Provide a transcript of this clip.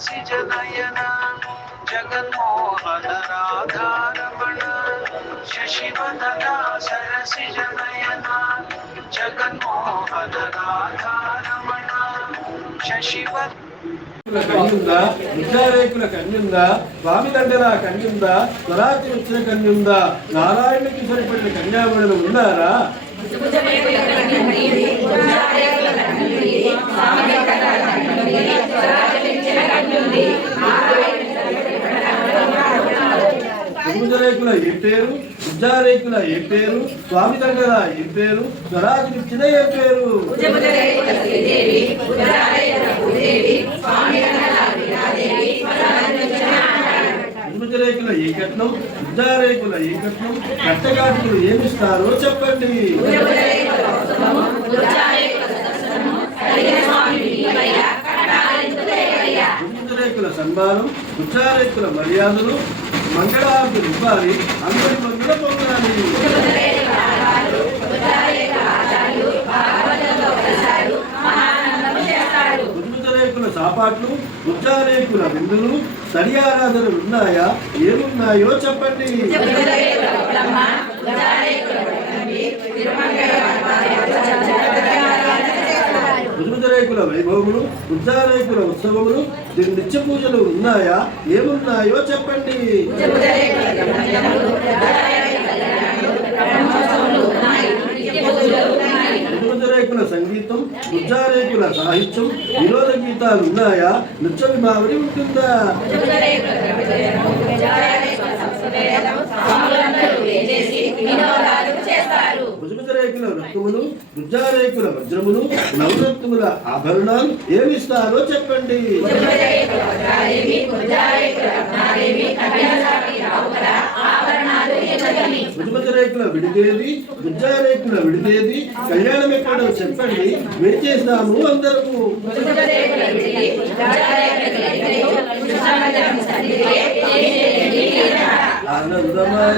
సరసిజ నయన జగన్మోహన రాధారమణ శశివదన సరసిజ నయన జగన్మోహన రాధారమణ శశివదన కన్యుందా విద్యారేకుల కన్యుందా స్వామి దండల కన్యుందా స్వరాజ్య వచ్చిన కన్యుందా నారాయణకి సరిపడిన కన్యామణులు ఉన్నారా? త్రిభుజరేకుల ఏ పేరు, విద్యారేకుల ఏ పేరు, స్వామి దండల ఏ పేరు, స్వరాజ్యమిచ్చిన ఏ పేరు? త్రిభుజరేకుల ఏ కట్నం, విద్యారేకుల ఏ కట్నం, కట్టగాటులు ఏమిస్తారో చెప్పండి. త్రిభుజరేకుల సన్మానం, విద్యారేకుల మర్యాదలు, మంగళారతులు ఇవ్వాలి, అందరి మందుల పొందాలి. త్రిభుజరేకుల సాపాట్లు, విద్యారేకుల విందులు, తడి ఆరాధనలు ఉన్నాయా? ఏమున్నాయో చెప్పండి. త్రిభుజరేకుల వైభవములు, విద్యారేకుల ఉత్సవములు, నిత్య పూజలు ఉన్నాయా? ఏమున్నాయో చెప్పండి. త్రిభుజరేకుల సంగీతం, విద్యారేకుల సాహిత్యం, వినోద గీతాలు ఉన్నాయా? నృత్య విభావరి ఉంటుందా? త్రిభుజరేకుల వృత్తములు, విద్యారేకుల వజ్రములు, నవరత్నముల ఆభరణాలు ఏమిస్తారో చెప్పండి. త్రిభుజరేకుల విడిదేది, విద్యారేకుల విడిదేది, కళ్యాణం ఎక్కడో చెప్పండి, వేచేస్తాము అందరము. ఆనందమాయ